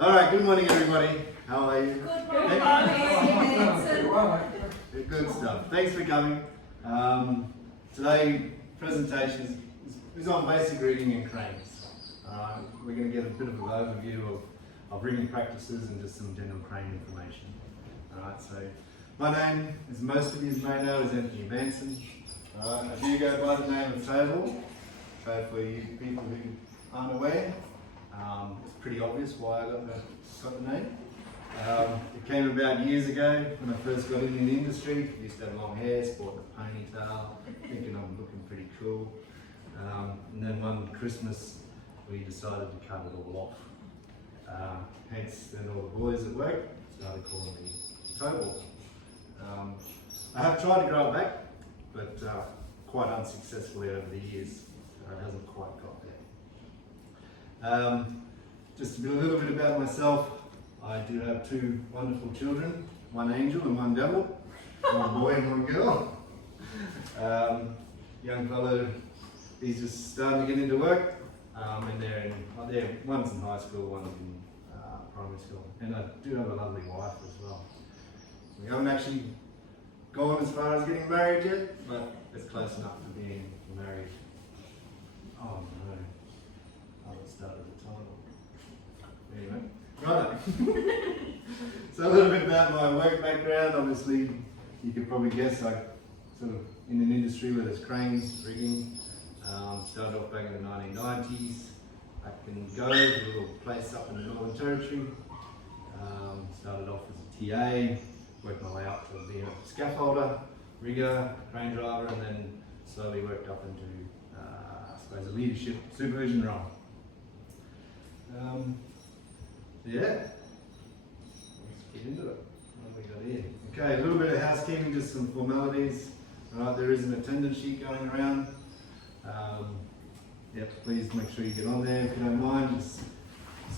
All right, good morning, everybody. How are you? Good morning. Good stuff. Thanks for coming. Today, presentation is on basic rigging and cranes. We're going to get a bit of an overview of rigging practices and just some general crane information. All right, so my name, as most of you may know, is Anthony Manson. I do go by the name of Table. So for you people who aren't aware, it's pretty obvious why I got the name. It came about years ago when I first got in the industry. I used to have long hair, sported a ponytail, thinking I'm looking pretty cool. And then one Christmas we decided to cut it all off. Hence then all the boys at work started calling me Towball. I have tried to grow it back, but quite unsuccessfully over the years. It hasn't quite got there. Just a little bit about myself. I do have two wonderful children, one angel and one devil, one boy and one girl. Young fellow, he's just starting to get into work, and one's in high school, one's in primary school, and I do have a lovely wife as well. We haven't actually gone as far as getting married yet, but it's close enough to being married. Oh no, I haven't started the title. Anyway, right. So a little bit about my work background. Obviously, you could probably guess I sort of in an industry where there's cranes, rigging. Started off back in the 1990s. Back in Go, a little place up in the Northern Territory. Started off as a TA, worked my way up to being a scaffolder, rigger, crane driver, and then slowly worked up into a leadership supervision role. Yeah, let's get into it. What have we got here? Okay, a little bit of housekeeping, just some formalities. All right, there is an attendance sheet going around. Please make sure you get on there if you don't mind. Just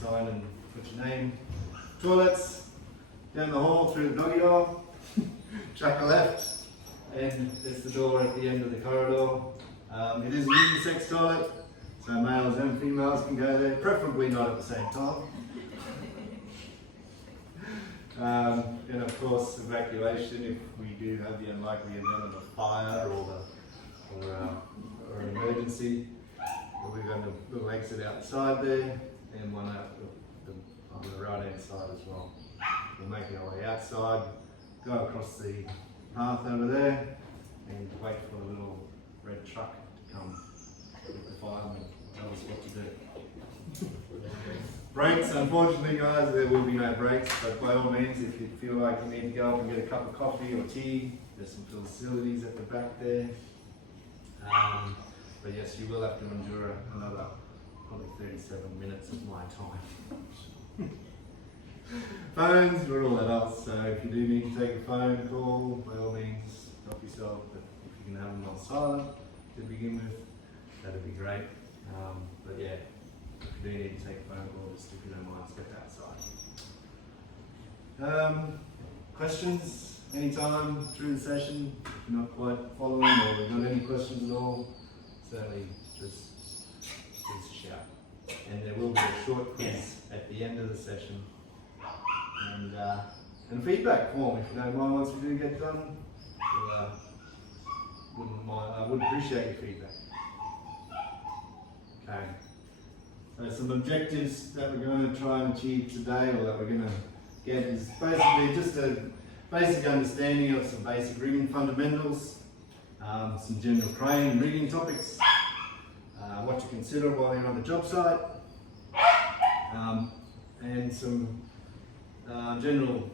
sign and put your name. Toilets down the hall through the doggy door. Track a left, and there's the door at the end of the corridor. It is a unisex toilet, so males and females can go there, preferably not at the same time. And of course, evacuation if we do have the unlikely event of a fire or an emergency. We've got a little exit outside there, and one out on the right hand side as well. We're making our way outside, go across the path over there, and wait for the little red truck to come with the fireman and tell us what to do. Brakes, unfortunately guys, there will be no brakes, but by all means, if you feel like you need to go up and get a cup of coffee or tea, there's some facilities at the back there. But yes, you will have to endure another probably 37 minutes of my time. Phones, we're all adults, so if you do need to take a phone call, by all means, help yourself. But if you can have them on silent to begin with, that'd be great. But yeah, if you do need to take a phone call, just if you don't mind, step outside. Questions anytime through the session? If you're not quite following or you've got any questions at all, certainly just give us a shout. And there will be a short quiz at the end of the session. And a feedback form, if you don't mind, once we do get done. I would appreciate your feedback. Okay. So some objectives that we're going to try and achieve today, or that we're going to get, is basically just a basic understanding of some basic rigging fundamentals, some general crane and rigging topics, what to consider while you're on the job site, and some general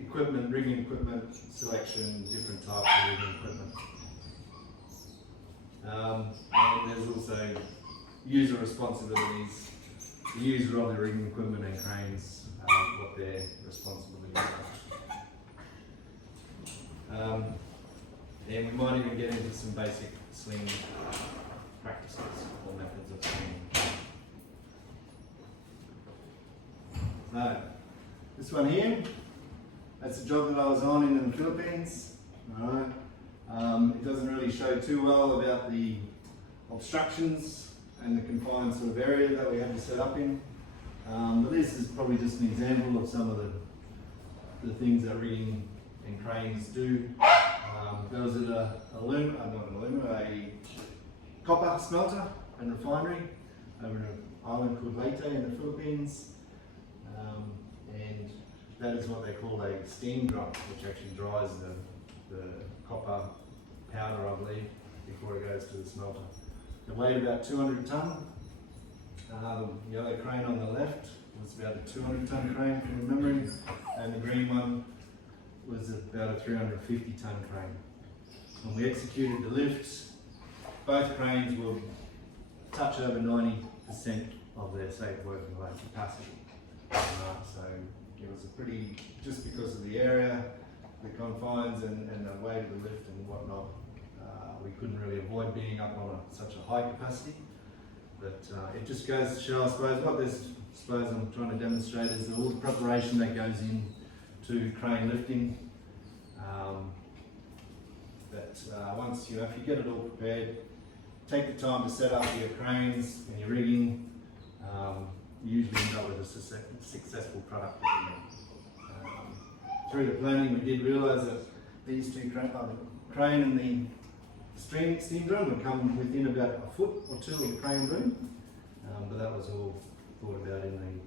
equipment, rigging equipment selection, different types of rigging equipment. And there's also user responsibilities, the user of the rigging equipment and cranes, what their responsibilities are. And we might even get into some basic sling practices or methods of slinging. So, this one here, that's a job that I was on in the Philippines. All right. It doesn't really show too well about the obstructions and the confined sort of area that we had to set up in. But this is probably just an example of some of the things that rigging and cranes do. There was at a copper smelter and refinery over in an island called Leyte in the Philippines. And that is what they call a steam drum, which actually dries the copper powder, I believe, before it goes to the smelter. It weighed about 200 tonne. The yellow crane on the left was about a 200 tonne crane from memory, and the green one was about a 350 tonne crane. When we executed the lifts, both cranes will touch over 90% of their safe working load capacity. So it was a pretty, just because of the area, the confines and the weight of the lift and whatnot, we couldn't really avoid being up on such a high capacity. But it just goes to show, I suppose, what I'm trying to demonstrate is all the preparation that goes into crane lifting. Once if you get it all prepared, take the time to set up your cranes and your rigging, you usually end up with a successful product at the end. Through the planning, we did realise that these two crane and the steam drum would come within about a foot or two of the crane boom, but that was all thought about in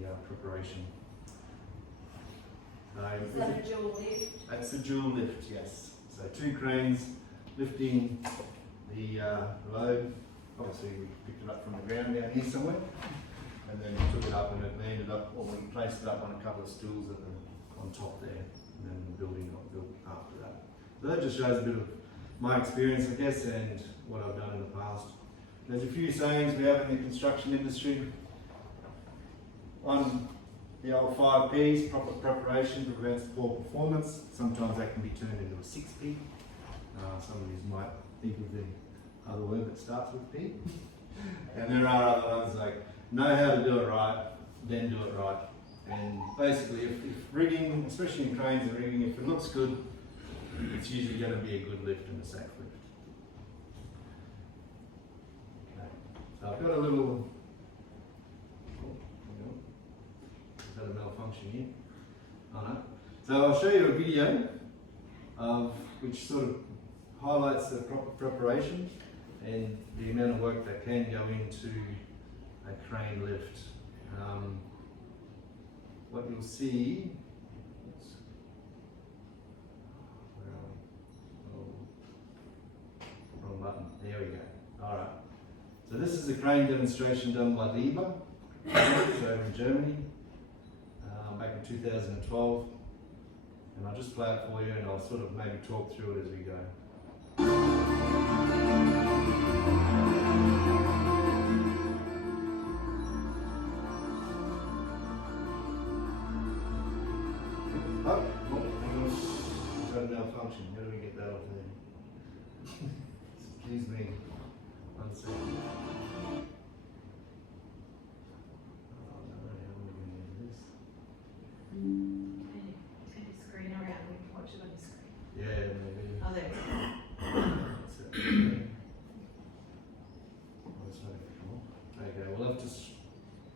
the preparation. Is that a dual lift? That's a dual lift, yes. So two cranes lifting the load. Obviously we picked it up from the ground down here somewhere, and then we took it up and it landed up, or we placed it up on a couple of stools on top there, and then the building got built after that. So that just shows a bit of my experience, I guess, and what I've done in the past. There's a few sayings we have in the construction industry. One, the old 5 Ps, proper preparation prevents poor performance. Sometimes that can be turned into a 6 P. Some of you might think of the other word that starts with P. And there are other ones like, know how to do it right, then do it right. And basically, if rigging, especially in cranes and rigging, if it looks good, it's usually going to be a good lift and a safe lift. Okay. So I've got a little, is that a malfunction here? Oh no. So I'll show you a video which sort of highlights the proper preparation and the amount of work that can go into a crane lift. What you'll see, wrong button, there we go. Alright, so this is a crane demonstration done by Liebherr, over in Germany, back in 2012. And I'll just play it for you and I'll sort of maybe talk through it as we go. Oh, we've got a malfunction. How do we get that off there? Excuse me. 1 second. Oh no, how am I going to do this? Turn your screen around, we can watch it on your screen. Yeah, maybe. Oh, there we go. That's it. Okay. Oh, that's not cool. Okay, we'll have to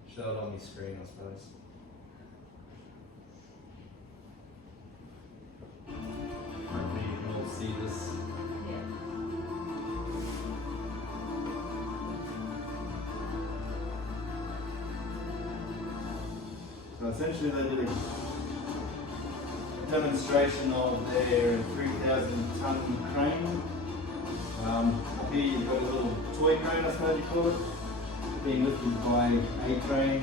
show it on my screen, I suppose. Hopefully you can all see this. Yeah. So essentially they did a demonstration of their 3,000 tonne crane. Up here you've got a little toy crane, I suppose you call it, being lifted by a crane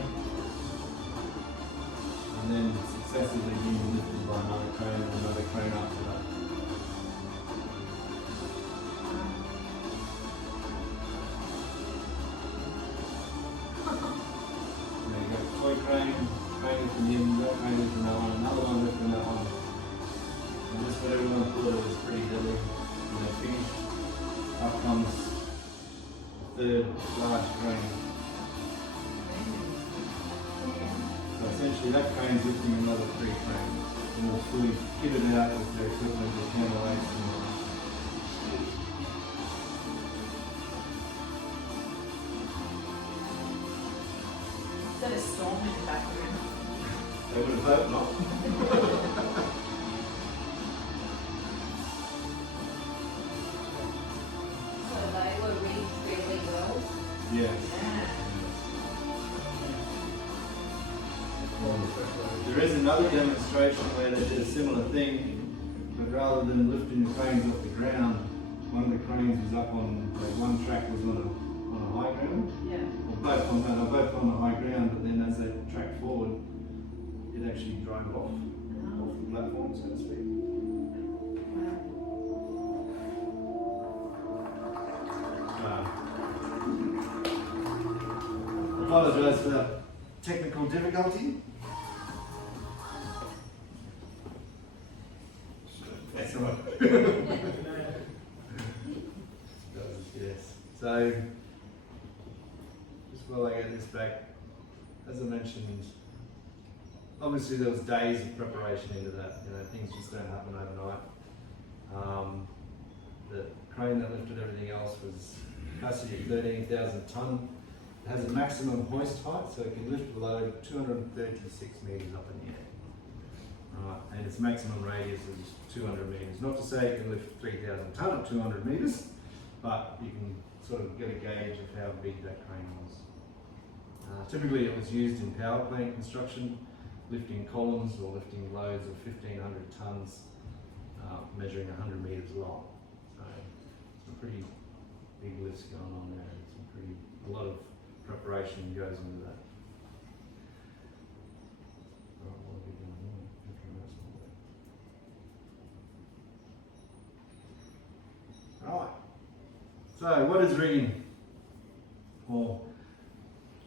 and then successively being lifted by another crane and another crane after that. There you go, toy crane from him, that crane from that one, another one from that one. And just what everyone thought it was pretty deadly. When they finished, up comes the third large crane. So essentially that crane's lifting another 3 cranes. And all fully kitted out with their equipment, with counterweights and all. So storm in the background. They would have hoped not. So they were rigged really well. Yes. Yeah. There is another demonstration where they did a similar thing, but rather than lifting the cranes off the ground, one of the cranes was up on, like one track was on a high ground, Yeah. or both on the high ground, but then as they tracked forward, it actually drove off the platform, so to speak. Apologise for that technical difficulty. That's all right. Yes. So, just while I get this back, as I mentioned, obviously there was days of preparation into that. You know, things just don't happen overnight. The crane that lifted everything else was capacity of 13,000 tonne. It has a maximum hoist height, so it can lift a load 236 metres up in the air. And its maximum radius is 200 metres. Not to say it can lift 3,000 tonne at 200 metres, but you can sort of get a gauge of how big that crane was. Typically it was used in power plant construction, lifting columns or lifting loads of 1,500 tonnes, measuring 100 metres long. So some pretty big lifts going on there. A lot of preparation goes into that. Right. So, what is rigging? Or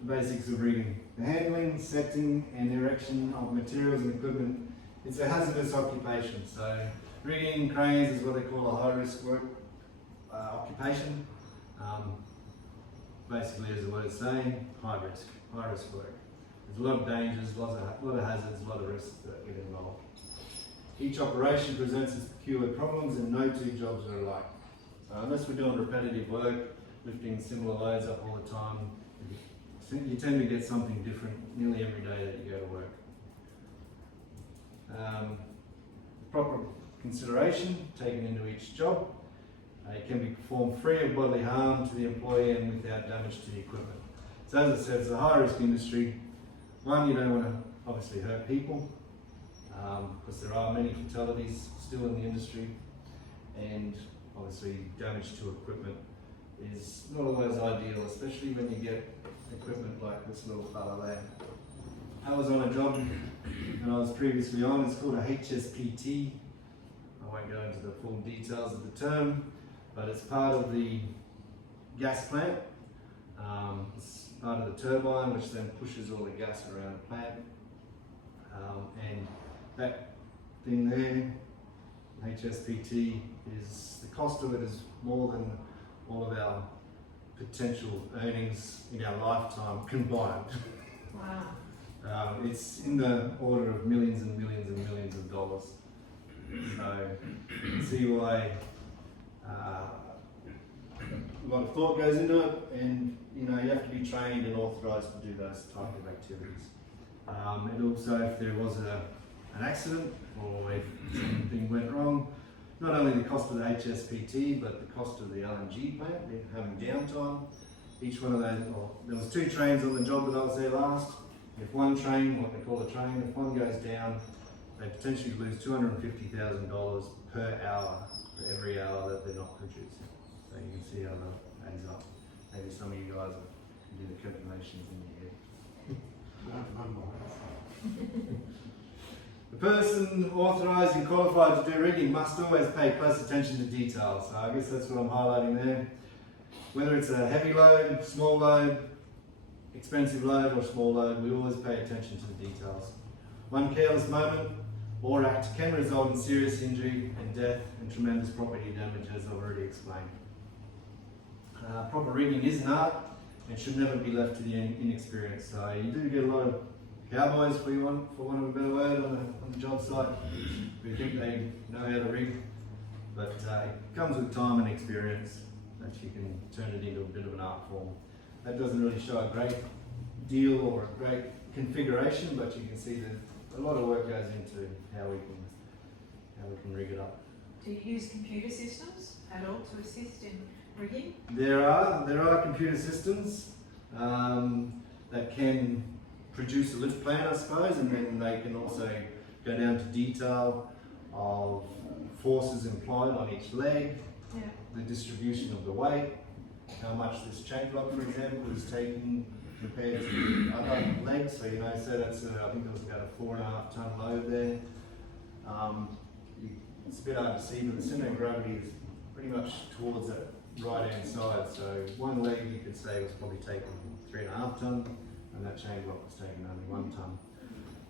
the basics of rigging. The handling, setting, and erection of materials and equipment. It's a hazardous occupation. So, rigging cranes is what they call a high-risk work occupation. Basically, as the word is saying, high risk work. There's a lot of dangers, a lot of hazards, a lot of risks that get involved. Each operation presents its peculiar problems, and no two jobs are alike. Unless we're doing repetitive work, lifting similar loads up all the time, you tend to get something different nearly every day that you go to work. Proper consideration taken into each job. It can be performed free of bodily harm to the employee and without damage to the equipment. So as I said, it's a high risk industry. One, you don't want to obviously hurt people, because there are many fatalities still in the industry, and obviously damage to equipment is not always ideal, especially when you get equipment like this little fella there. I was on a job that I was previously on, it's called a HSPT. I won't go into the full details of the term, but it's part of the gas plant. It's part of the turbine, which then pushes all the gas around the plant. And that thing there, HSPT, is the cost of it is more than all of our potential earnings in our lifetime combined. Wow. It's in the order of millions and millions and millions of dollars. So you can see why a lot of thought goes into it, and you know you have to be trained and authorised to do those type of activities. And also, if there was an accident or if something went wrong, not only the cost of the HSPT, but the cost of the LNG plant, having downtime. Each one of those, there was 2 trains on the job that I was there last. If one train, what they call a train, if one goes down, they potentially lose $250,000 per hour for every hour that they're not producing. So you can see how that adds up. Maybe some of you guys can do the calculations in your head. The person authorised and qualified to do rigging must always pay close attention to detail. So I guess that's what I'm highlighting there. Whether it's a heavy load, small load, expensive load or small load, we always pay attention to the details. One careless moment or act can result in serious injury and death and tremendous property damage, as I've already explained. Proper rigging is an art and should never be left to the inexperienced. So you do get a lot of cowboys, for want of a better word, on the job site who think they know how to rig, but it comes with time and experience that you can turn it into a bit of an art form. That doesn't really show a great deal or a great configuration, but you can see that a lot of work goes into how we can rig it up. Do you use computer systems at all to assist in rigging? There are computer systems that can produce a lift plan, I suppose, and then they can also go down to detail of forces employed on each leg, Yeah. the distribution of the weight, how much this chain block, for example, is taking compared to other legs. So so that's I think it was about a 4.5 ton load there. It's a bit hard to see, but the center of gravity is pretty much towards that right hand side. So one leg you could say was probably taking 3.5 ton, and that chain block was taking only 1 ton.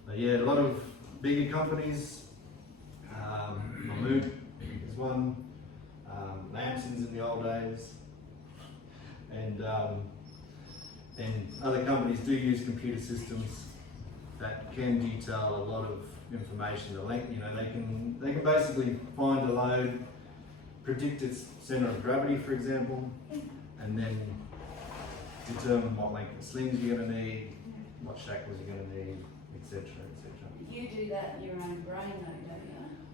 But yeah, a lot of bigger companies. Mammoth is one. Lamson's in the old days, and other companies do use computer systems that can detail a lot of information. The length, they can basically find a load, predict its center of gravity, for example, and then determine what length of slings you're going to need, what shackles you're going to need, etc., etc. You do that in your own brain though, don't you?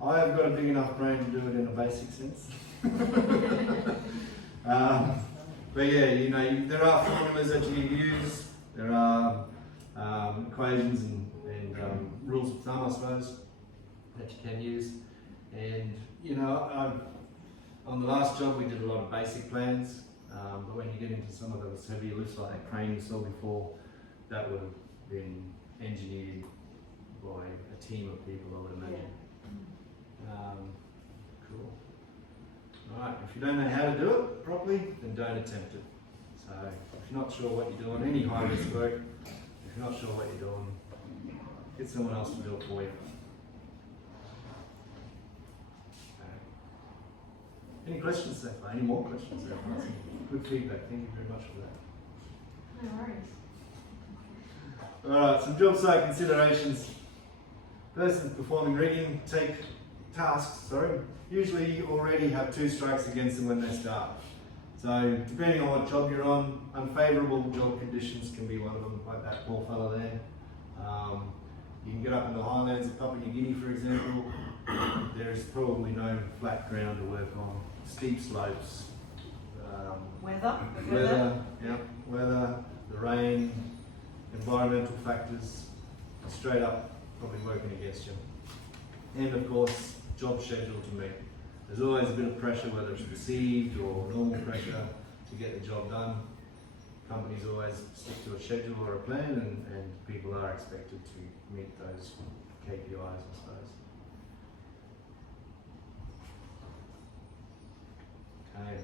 I have got a big enough brain to do it in a basic sense. But yeah, there are formulas that you can use. There are equations and rules of thumb, I suppose, that you can use. And on the last job we did a lot of basic plans, but when you get into some of those heavier lifts like that crane you saw before, that would have been engineered by a team of people, I would imagine. Cool. Alright, if you don't know how to do it properly, then don't attempt it. So if you're not sure what you're doing, any high risk work, if you're not sure what you're doing, get someone else to do it for you. Any questions so far? Any more questions so far? Good feedback, thank you very much for that. No worries. Alright, some job site considerations. Persons performing rigging tasks, usually already have 2 strikes against them when they start. So depending on what job you're on, unfavourable job conditions can be one of them, like that poor fella there. You can get up in the highlands of Papua New Guinea, for example. There is probably no flat ground to work on. Steep slopes. Weather, the rain, environmental factors, straight up probably working against you. And of course, job schedule to meet. There's always a bit of pressure, whether it's perceived or normal pressure, to get the job done. Companies always stick to a schedule or a plan, and people are expected to meet those KPIs, I suppose. Okay.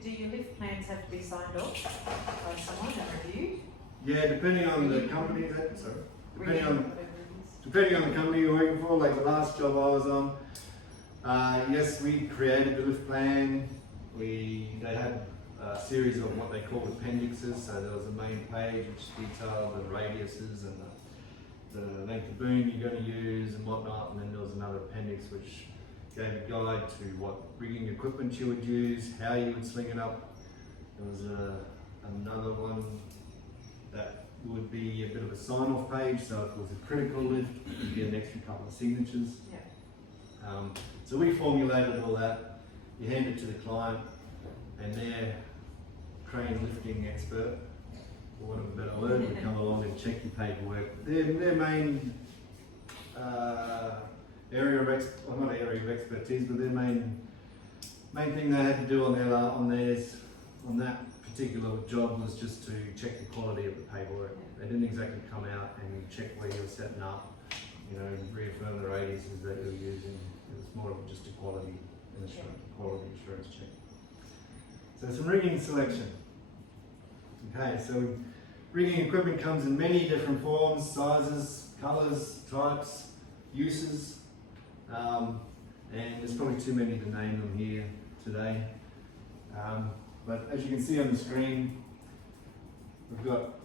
Do your lift plans have to be signed off by someone and reviewed? Yeah, depending on the company, depending on the company you're working for, like the last job I was on, yes, we created the lift plan. They had a series of what they called appendixes. So there was a main page which detailed the radiuses and the length of boom you're going to use and whatnot, and then there was another appendix which gave a guide to what rigging equipment you would use, how you would sling it up. There was another one that would be a bit of a sign-off page, so if it was a critical lift, you'd get an extra couple of signatures. Yeah. So we formulated all that, you hand it to the client, and their crane lifting expert, for want of a better word, would come along and check your paperwork. Their main area of not area of expertise, but their main thing they had to do on that particular job was just to check the quality of the paperwork. They didn't exactly come out and check where you were setting up, reaffirm the radiuses that you were using. It was more of just a quality assurance check. So some rigging selection. Okay, so rigging equipment comes in many different forms, sizes, colours, types, uses, and there's probably too many to name them here today. But as you can see on the screen, we've got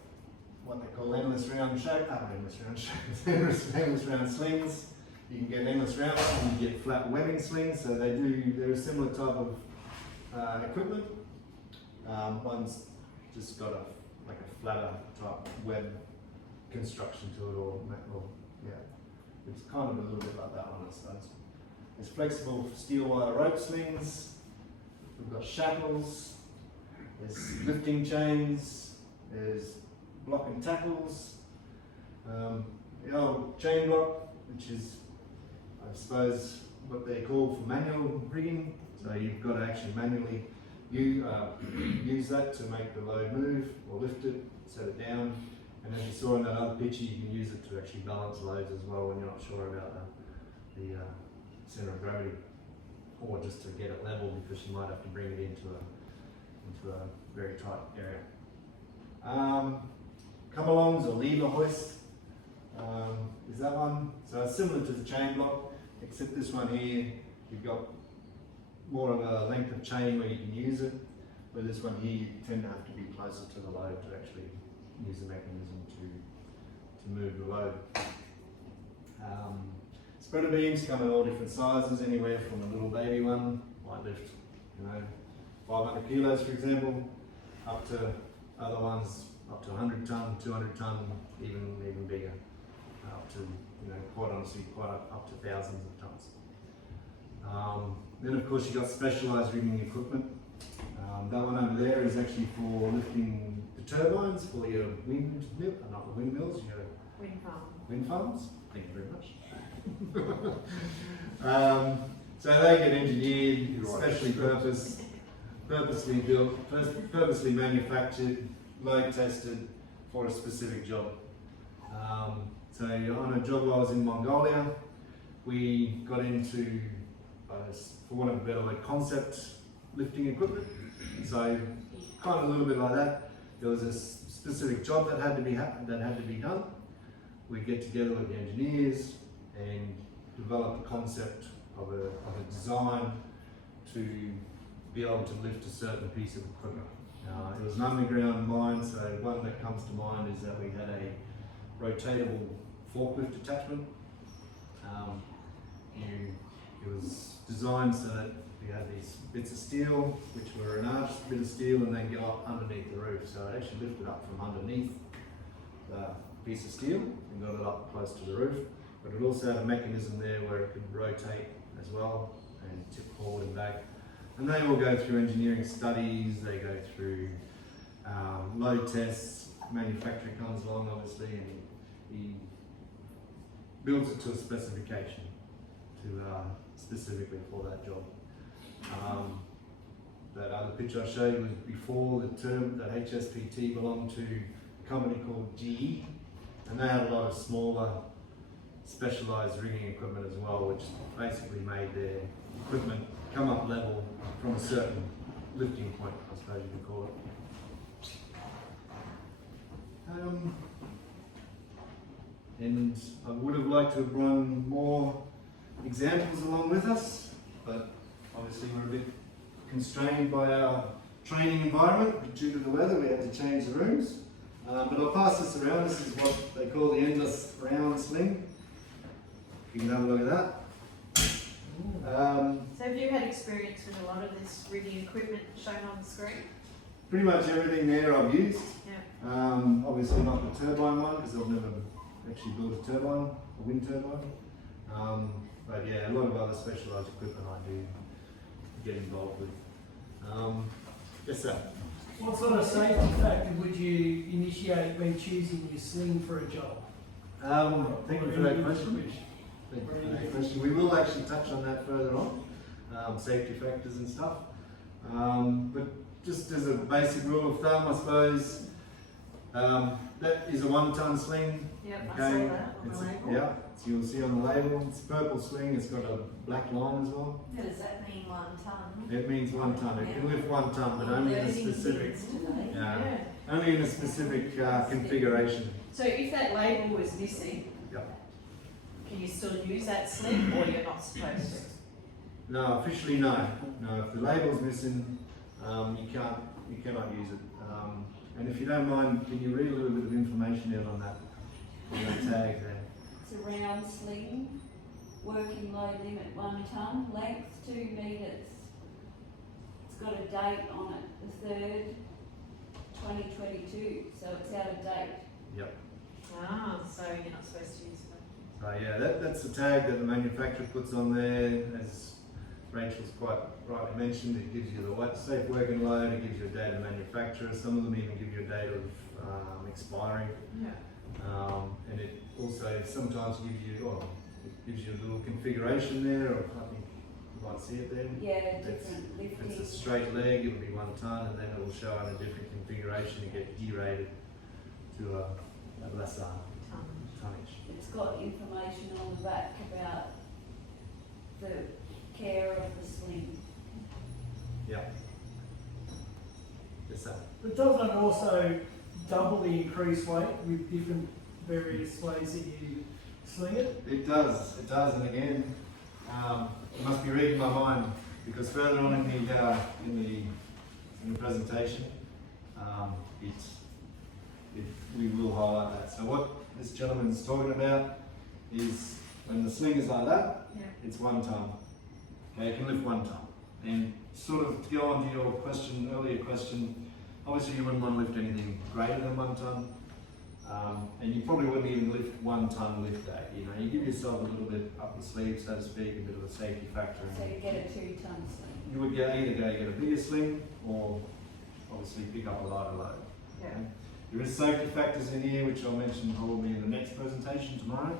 what they call endless round slings. You can get endless round and you get flat webbing slings. So they're a similar type of equipment. One's just got a flatter type web construction to it, or yeah, it's kind of a little bit like that one, I suppose. There's flexible steel wire rope slings. We've got shackles. There's lifting chains. There's block and tackles. The old chain block, which is, I suppose, what they call for manual rigging. So you've got to actually manually use that to make the load move or lift it, set it down. And as you saw in that other picture, you can use it to actually balance loads as well when you're not sure about the centre of gravity, or just to get it level because you might have to bring it into a very tight area. Come-alongs or lever hoist is that one. So it's similar to the chain block, except this one here, you've got more of a length of chain where you can use it, where this one here you tend to have to be closer to the load to actually use the mechanism to move the load. Spreader beams come in all different sizes, anywhere from a little baby one, might lift 500 kilos for example, up to other ones up to 100 tonne, 200 tonne, even bigger, up to quite honestly up to thousands of tonnes. Then of course you've got specialised rigging equipment. That one over there is actually for lifting the turbines for your not the windmills, your wind farms. Thank you very much. So they get engineered, specially purposely built, purposely manufactured, load tested for a specific job. So on a job I was in Mongolia, we got into, for want of a better word, concept lifting equipment. So kind of a little bit like that. There was a specific job that had to be done. We get together with the engineers and develop a concept of a design to be able to lift a certain piece of equipment. It was an underground mine, so one that comes to mind is that we had a rotatable forklift attachment. It was designed so that we had these bits of steel, which were an arched bit of steel, and then go up underneath the roof. So it actually lifted up from underneath the piece of steel and got it up close to the roof. But it also had a mechanism there where it could rotate as well and tip forward and back. And they all go through engineering studies, they go through load tests. Manufacturer comes along obviously and he builds it to a specification specifically for that job. That other picture I showed you was before the term that HSPT belonged to a company called GE, and they had a lot of smaller specialised rigging equipment as well, which basically made their equipment come up level from a certain lifting point, I suppose you could call it. And I would have liked to have run more examples along with us, but obviously we're a bit constrained by our training environment due to the weather. We had to change the rooms. But I'll pass this around. This is what they call the endless round sling. You can have a look at that. So have you had experience with a lot of this rigging equipment shown on the screen? Pretty much everything there I've used. Yeah. Obviously not the turbine one because I've never actually built a turbine, a wind turbine. But yeah, a lot of other specialised equipment I do get involved with. Yes sir? What sort of safety factor would you initiate when choosing your sling for a job? Thank you for that question. We will actually touch on that further on, safety factors and stuff. But just as a basic rule of thumb, I suppose, that is a 1 tonne sling. Yep, Okay. I saw that on the label. Yeah, so you'll see on the label, it's a purple sling, it's got a black line as well. What does that mean, 1 tonne? It means 1 tonne. It can lift 1 tonne, but only in a specific, Yeah. only in a specific configuration. So if that label was missing, Yep. can you still use that sling or you're not supposed to? No, officially no. No, if the label's missing, you cannot use it. And if you don't mind, can you read a little bit of information out on that tag there? It's a round sling, working load limit 1 tonne, length 2 metres. It's got a date on it, the 3rd, 2022, so it's out of date. Yep. Ah, so you're not supposed to use it. So yeah, that's the tag that the manufacturer puts on there. As Rachel's quite rightly mentioned, it gives you the safe working load, it gives you a date of manufacturer, some of them even give you a date of expiry. Yeah. And it also sometimes gives you, it gives you a little configuration there, or I think you might see it there. Yeah, If different it's lifting. a straight leg, it'll be 1 tonne, and then it will show in a different configuration to get derated to a lesser tonnage. It's got information on the back about the care of the sling. Yeah. Yes, sir. But does that also double the increased weight with different various ways that you sling it? It does, and again, you must be reading my mind, because further on in the presentation, we will highlight that. So what this gentleman's talking about is when the sling is like that, Yeah. it's 1 tonne. Okay, it can lift 1 tonne. And sort of to go on to your earlier question, obviously you wouldn't want to lift anything greater than 1 tonne. And you probably wouldn't even lift 1 tonne lift day. You know, you give yourself a little bit up the sleeve, so to speak, a bit of a safety factor. So you get a 2 tonne sling. You would either go get a bigger sling or obviously pick up a lighter load. Yeah. Okay? There is safety factors in here, which I'll mention probably in the next presentation tomorrow,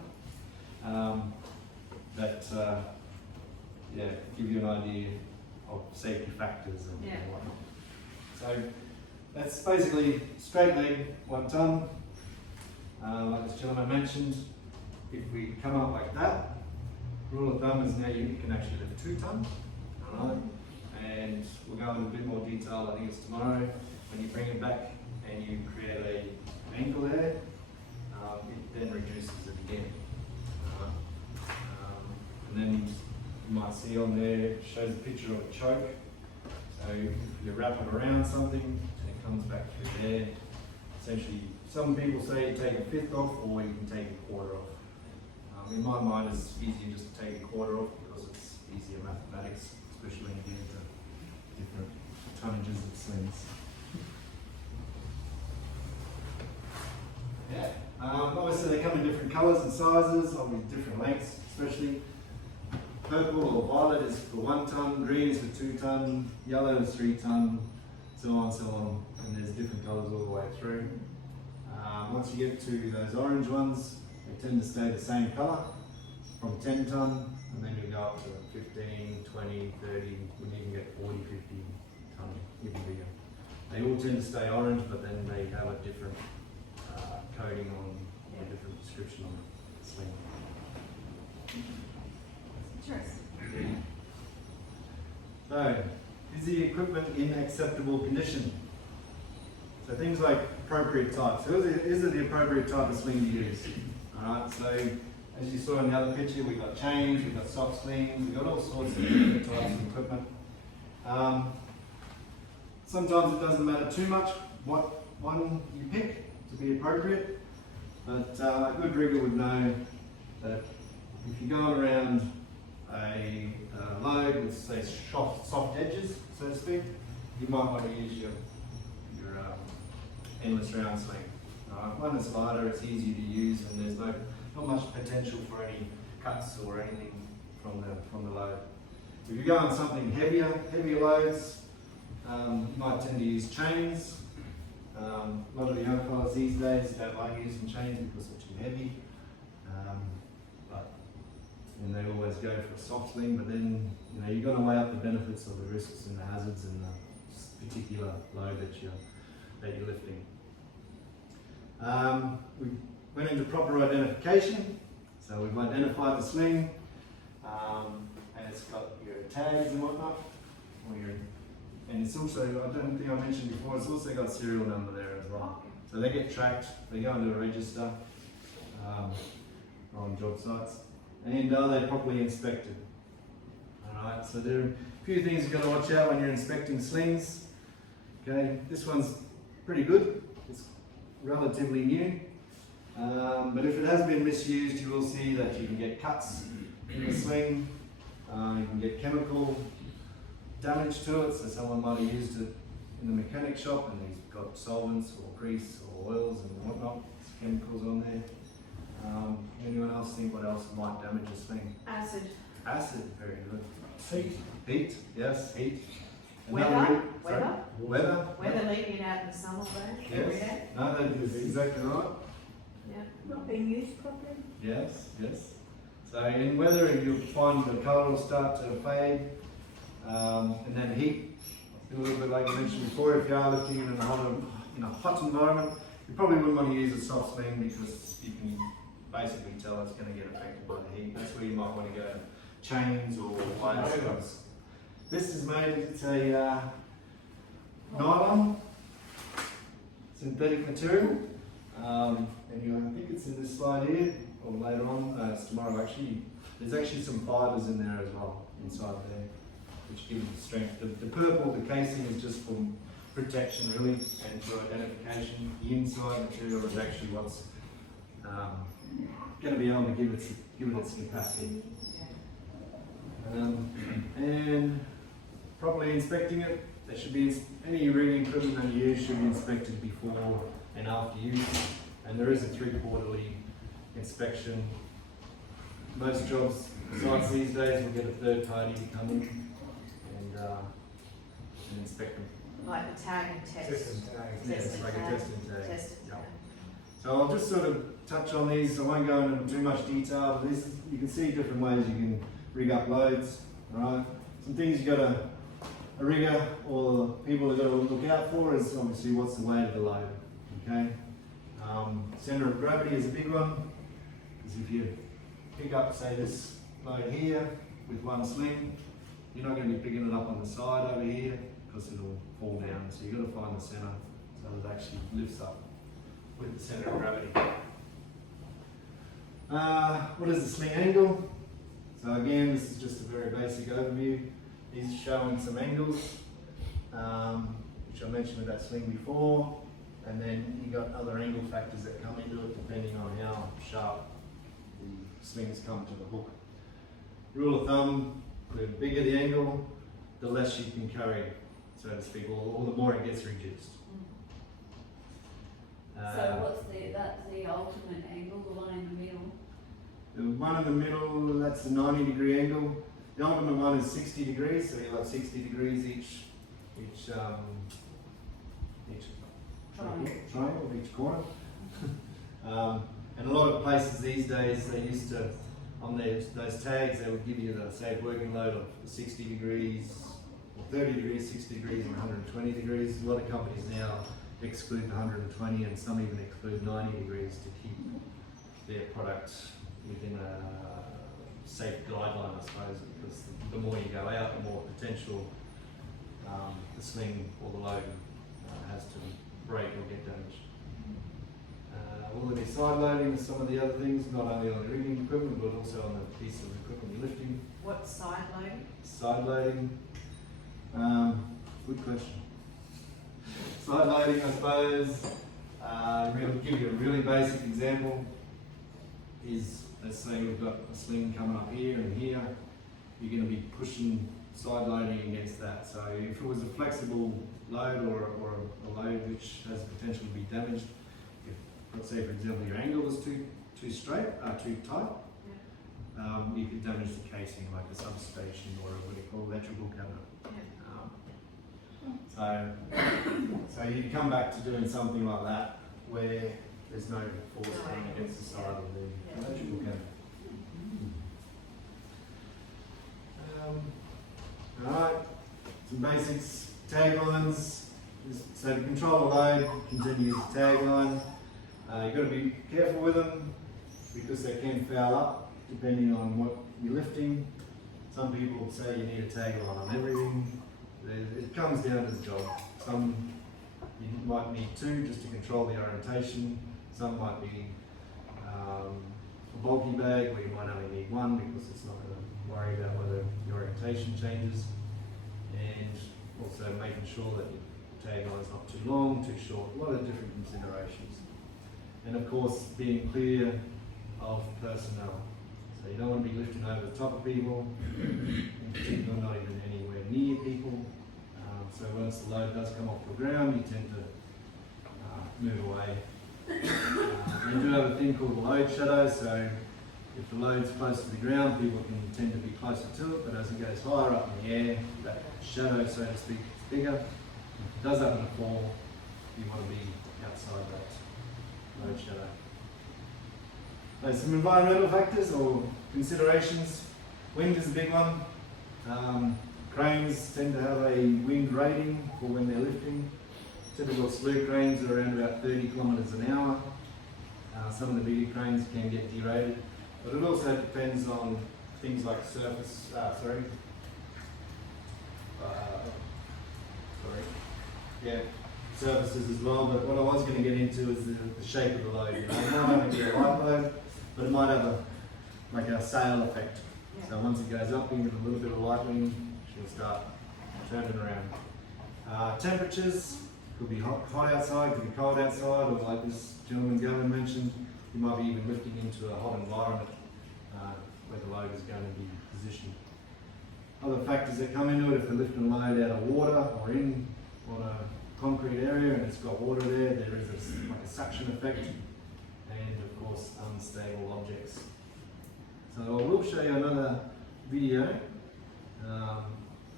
that give you an idea of safety factors and Yeah. whatnot. So that's basically straight leg, 1 tonne. Like this gentleman mentioned, if we come up like that, rule of thumb is now you can actually lift 2 tonne. Alright, and we'll go into a bit more detail, I think it's tomorrow, when you bring it back and you create an ankle there, it then reduces it again. And then you might see on there, it shows a picture of a choke. So if you wrap it around something and it comes back through there, essentially, some people say you take a 1/5 off or you can take a 1/4 off. In my mind, it's easier just to take a 1/4 off because it's easier mathematics, especially when you get into different tonnages of slings. Yeah. Obviously, they come in different colours and sizes, obviously different lengths, especially. Purple or violet is for 1 tonne, green is for 2 tonne, yellow is 3 tonne, so on, and there's different colours all the way through. Once you get to those orange ones, they tend to stay the same colour from 10 tonne, and then you go up to 15, 20, 30, we even get 40, 50 tonne, even bigger. They all tend to stay orange, but then they have a different coating on, a different description on the sling. Interesting. So, is the equipment in acceptable condition? So things like appropriate type. So is it the appropriate type of sling to use? Alright, so as you saw in the other picture, we've got chains, we've got soft slings, we've got all sorts of different types of equipment. Sometimes it doesn't matter too much what one you pick to be appropriate, but a good rigger would know that if you're going around a load with, say, soft edges, so to speak, you might want to use your endless round sling. One that's lighter, it's easier to use, and there's not much potential for any cuts or anything from the load. If you're going something heavier loads, you might tend to use chains. A lot of the young fellas these days don't like using chains because they're too heavy. And they always go for a soft sling, but then you've got to weigh up the benefits of the risks and the hazards and the particular load that you're lifting. We went into proper identification, so we've identified the sling, and it's got your tags and whatnot. And it's also, I don't think I mentioned before, it's also got serial number there as well. So they get tracked, they go into a register on job sites, and they're properly inspected. Alright, so there are a few things you've got to watch out when you're inspecting slings. Okay, this one's pretty good, it's relatively new, but if it has been misused, you will see that you can get cuts in the sling, you can get chemical damage to it, so someone might have used it in the mechanic shop and he's got solvents or grease or oils and whatnot, chemicals on there. Anyone else think what else might damage a sling? Acid. Acid, very good. Heat. Heat, yes, heat. Weather? Another Weather? Weather? Weather leaving it out in the sun all day, every Yes. day. No, that is exactly right. Yeah. Not being used properly? Yes, yes. So in weather, you'll find the colour will start to fade, and then heat. A little bit like I mentioned before, if you are lifting in a hot environment, you probably wouldn't want to use a soft sling because you can basically tell it's going to get affected by the heat. That's where you might want to go chains or wire strings. This is made, it's a nylon, synthetic material. And I think it's in this slide here, or later on, it's tomorrow actually. There's actually some fibres in there as well, inside there, which give you the strength. The purple, the casing is just for protection really, and for identification. The inside material is actually what's going to be able to give it its capacity. And properly inspecting it, there should be any reading equipment that you use should be inspected before and after use, and there is a 3-quarterly inspection. Most jobs sites these days will get a third party to come in and inspect them. Like the tag and test. Test and tag. Yes, and like a tag. test and tag. Test and Yeah. tag. So I'll just sort of touch on these. I won't go into too much detail, but you can see different ways you can rig up loads. Alright, some things you got a rigger or people have got to look out for is obviously what's the weight of the load. Okay, center of gravity is a big one. Because if you pick up, say, this load here with one sling, you're not going to be picking it up on the side over here because it'll fall down. So you've got to find the center so it actually lifts up with the center of gravity. What is the sling angle? So again, this is just a very basic overview. He's showing some angles, which I mentioned with that sling before, and then you got other angle factors that come into it depending on how sharp the slings come to the hook. Rule of thumb, the bigger the angle, the less you can carry, so to speak, or the more it gets reduced. So that's the ultimate angle, the one in the middle? The one in the middle, that's the 90-degree angle. The ultimate one is 60 degrees, so you're like 60 degrees each triangle, each corner. And a lot of places these days, they used to, on those tags, they would give you the safe working load of 60 degrees, or 30 degrees, 60 degrees, and 120 degrees. A lot of companies now exclude the 120, and some even exclude 90 degrees to keep their product within a safe guideline, I suppose, because the more you go out, the more potential the sling or the load has to break or get damaged. Will there be side loading with some of the other things, not only on the rigging equipment, but also on the piece of equipment you're lifting? What side loading? Side loading, good question. Side loading, I suppose, we'll give you a really basic example, is, let's say we've got a sling coming up here and here, you're going to be pushing side loading against that. So if it was a flexible load or a load which has potential to be damaged, if, let's say for example your angle is too straight, too tight, you could damage the casing like a substation or what you call electrical cabinet. So you come back to doing something like that where there's no force going against the side of the electrical cabinet. Alright, some basics, taglines. So to control the load, continue the tagline. You've got to be careful with them because they can foul up depending on what you're lifting. Some people say you need a tagline on everything. It comes down to the job. Some you might need 2 just to control the orientation. Some might be a bulky bag where you might only need 1 because it's not going to worry about whether the orientation changes. And also making sure that your tagline is not too long, too short, a lot of different considerations. And of course, being clear of personnel. So you don't want to be lifting over the top of people, in particular not even anywhere near people. So once the load does come off the ground, you tend to move away They do have a thing called the load shadow, so if the load's close to the ground, people can tend to be closer to it, but as it goes higher up in the air, that shadow, so to speak, is bigger. If it does happen to fall, you want to be outside that load shadow. So some environmental factors or considerations. Wind is a big one. Cranes tend to have a wind rating for when they're lifting. Typical slew cranes are around about 30 kilometres an hour. Some of the bigger cranes can get derated, but it also depends on things like surface, surfaces as well. But what I was going to get into is the shape of the load. You know, it might only be a light load, but it might have a sail effect. So once it goes up, you get a little bit of light wind, she'll start turning around. Temperatures, could be hot outside, could be cold outside, or like this gentleman Gavin mentioned, you might be even lifting into a hot environment where the load is going to be positioned. Other factors that come into it, if they're lifting a load out of water or in on a concrete area and it's got water there, there is a suction effect, and of course unstable objects. So I will show you another video.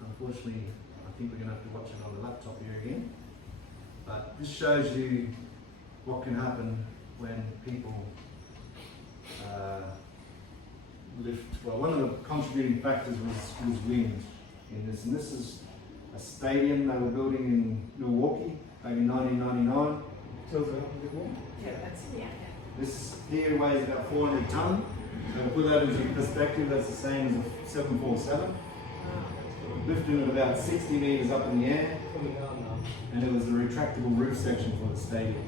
Unfortunately, I think we're going to have to watch it on the laptop here again. But this shows you what can happen when people lift. Well, one of the contributing factors was wind in this, and this is a stadium they were building in Milwaukee back in 1999. Yeah, that's, yeah. This here weighs about 400 tonne. So to put that into perspective, that's the same as a 747. Lifted at about 60 metres up in the air, and it was a retractable roof section for the stadium.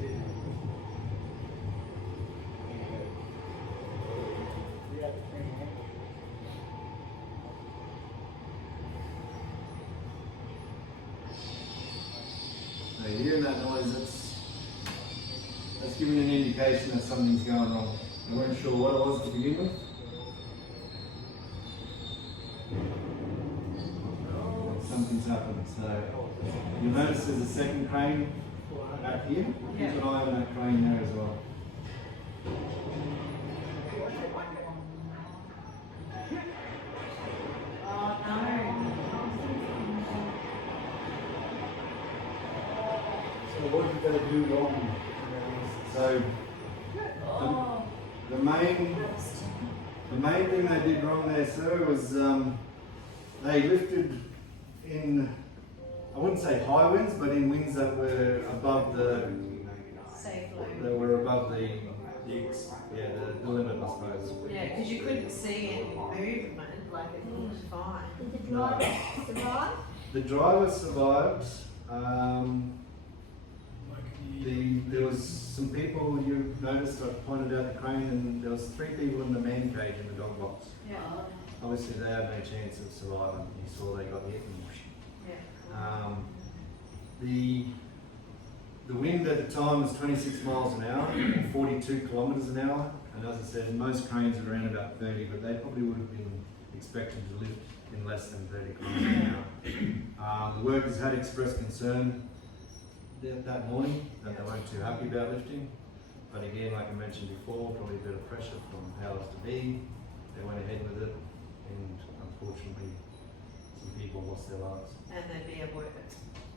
So you're hearing that noise, that's giving an indication that something's going wrong. I weren't sure what it was to begin with. Something's happened. So you'll notice there's a second crane back here. Keep an eye on that crane there as well. Oh no. So what did they do wrong? So the main thing they did wrong there, sir, was they lifted in, I wouldn't say high winds, but in winds that were above the Safe load. that were above the limit, I suppose. Yeah, because you couldn't see any movement, like it looked fine. Did the driver survive? The driver survived. There was some people you noticed. I pointed out the crane, and there was 3 people in the man cage in the dog box. Yeah. Obviously, they had no chance of surviving. You saw they got hit. Yeah. The wind at the time was 26 miles an hour, 42 kilometres an hour, and as I said, most cranes are around about 30, but they probably would have been expected to lift in less than 30 kilometres an hour. The workers had expressed concern that morning that they weren't too happy about lifting, but again, like I mentioned before, probably a bit of pressure from powers to be. They went ahead with it, and unfortunately, some people lost their lives. And there'd be a work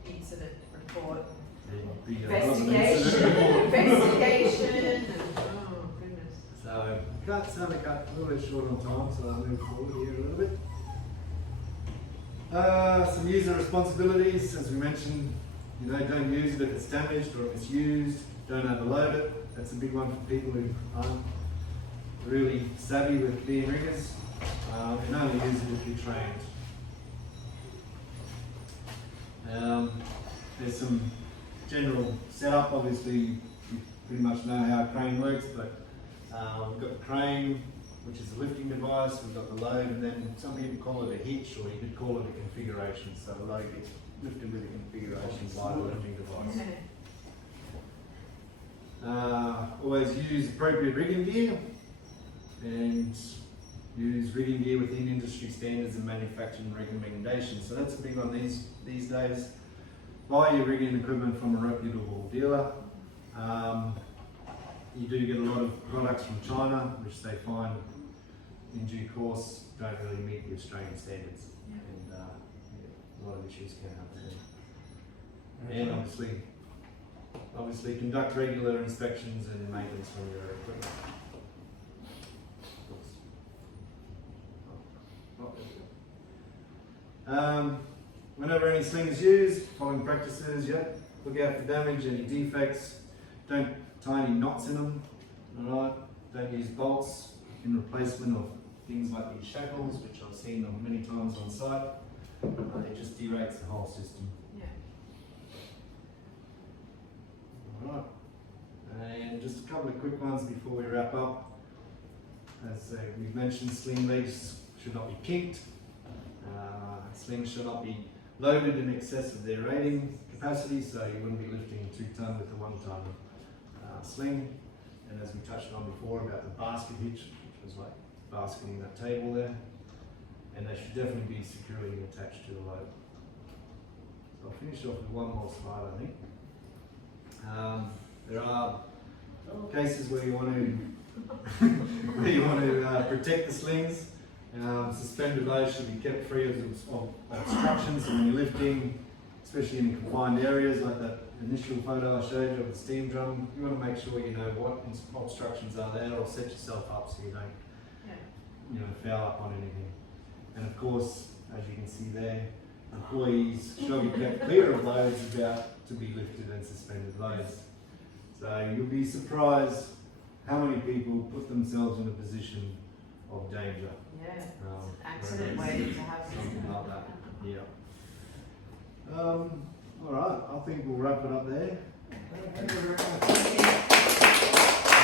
incident report, There'd be a lot of investigation, incident. investigation, and oh goodness. So, cut a little bit short on time, so I'll move forward here a little bit. Some user responsibilities, as we mentioned, don't use it if it's damaged or if it's used, don't overload it. That's a big one for people who aren't really savvy with being riggers, and only use it if you're trained. There's some general setup. Obviously, you pretty much know how a crane works, but we've got the crane, which is a lifting device, we've got the load, and then some people call it a hitch, or you could call it a configuration. So the load gets lifted with a configuration by the lifting device. Always use appropriate rigging gear, and use rigging gear within industry standards and manufacturing recommendations. So that's a big one these days. Buy your rigging equipment from a reputable dealer. you do get a lot of products from China, which they find in due course don't really meet the Australian standards. Yeah. And yeah, a lot of issues can happen there. And obviously conduct regular inspections and maintenance on your equipment. Whenever any sling is used, following practices, yep, look out for damage, any defects, don't tie any knots in them, alright, don't use bolts in replacement of things like these shackles, which I've seen them many times on site. It just derates the whole system. Yeah. Alright, and just a couple of quick ones before we wrap up. As we've mentioned, sling legs should not be kinked. Slings should not be loaded in excess of their rating capacity, so you wouldn't be lifting 2 ton with a 1 ton sling. And as we touched on before about the basket hitch, which was like basketing that table there, and they should definitely be securely attached to the load. So I'll finish off with one more slide, I think. There are cases where you want to protect the slings. Suspended loads should be kept free of obstructions when you're lifting, especially in confined areas like that initial photo I showed you of the steam drum. You want to make sure you know what obstructions are there, or set yourself up so you don't foul up on anything. And of course, as you can see there, employees should be kept clear of loads about to be lifted and suspended loads. So you'll be surprised how many people put themselves in a position of danger. Yeah. Um, Accident whether it's waiting to happen. something like that. Yeah. All right. I think we'll wrap it up there. Thank you very much.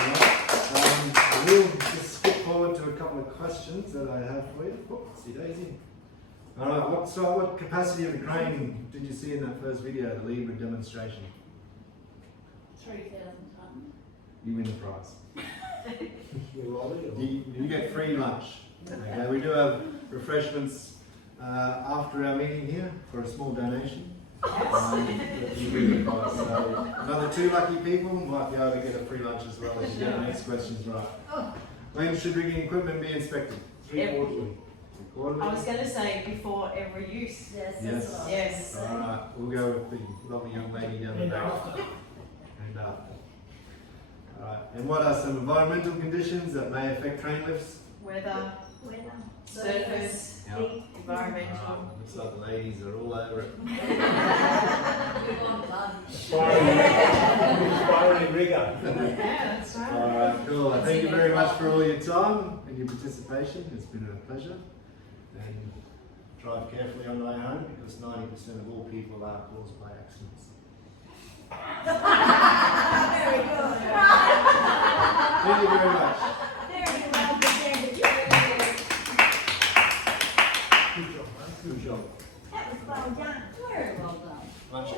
I will just skip forward to a couple of questions that I have for you. Oopsie daisy. All right. What capacity of the crane did you see in that first video, the Libra demonstration? 3,000 tonne. You win the prize. You get free lunch. Okay, we do have refreshments after our meeting here for a small donation. You win the prize. So another 2 lucky people might be able to get a free lunch as well if you get the next questions right. When should rigging equipment be inspected? Quarterly. Quarterly? I was going to say before every use. Yes, Yes. that's what I was Yes. saying. Alright, we'll go with the lovely young lady down the And back. after. And after. Alright, and what are some environmental conditions that may affect crane lifts? Weather, Weather. surface, Yeah. Heat. environmental. Looks like the ladies are all over it. We want lunch. Inspiring rigor. Yeah, that's right. Alright, cool. Thank you very much for all your time and your participation. It's been a pleasure. And drive carefully on the way home because 90% of all people are caused by accidents. Very good. Thank you very much. Very well presented. Good job, man. Good job. That was well done. Very well done. Much